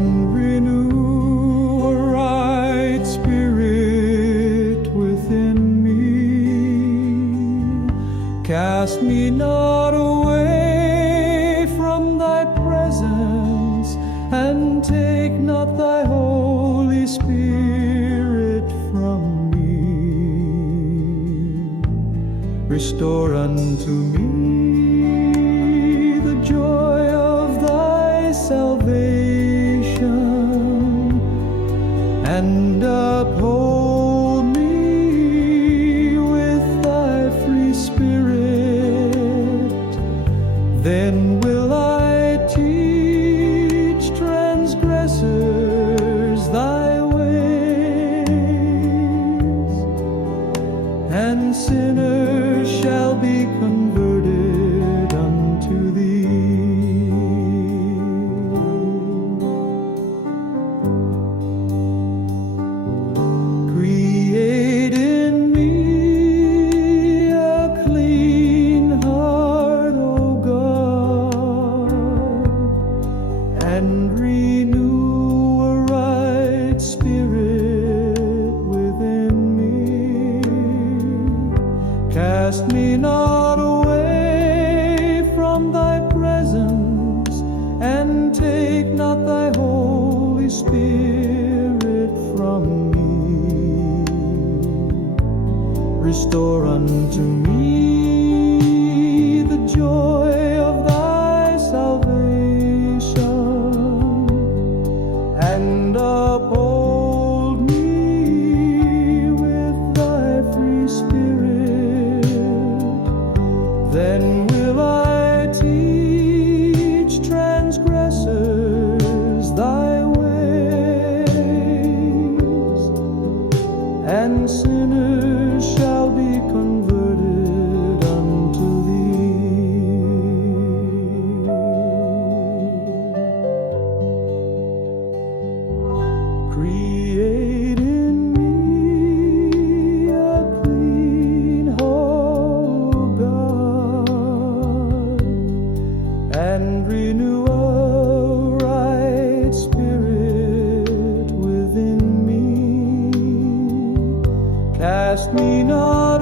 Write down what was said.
and renew a right spirit within me. Cast me not away from thy presence, and take not thy Holy Spirit from me. Restore unto me the joy of thy salvation, and uphold me with thy free spirit. Then will I teach transgressors thy ways, and sinners shall be converted unto thee. Create in me a clean heart, O God, and renew a right spirit within me. Cast me not away from thy presence, and take not thy Holy Spirit from me. Restore unto me the joy of thy salvation, and uphold me with thy free spirit. Then will I teach transgressors thy ways, and sinners shall be converted unto thee. Create in me a clean heart, O God, and renew a right spirit within me. Cast me not